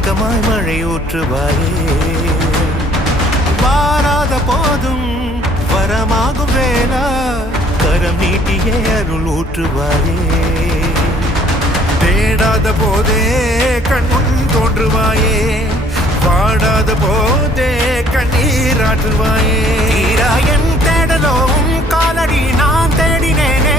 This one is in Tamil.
மேகமாய் மழை ஊற்றுவாயே வாராத போதும் வரமாகும் வேளா கரம் நீட்டியே அருள் ஊற்றுவாயே தேடாத போதே கண்முன் தோன்றுவாயே வாடாத போதே கண்ணீராற்றுவாயே என் தேடலோ காலடி நான் தேடினேனே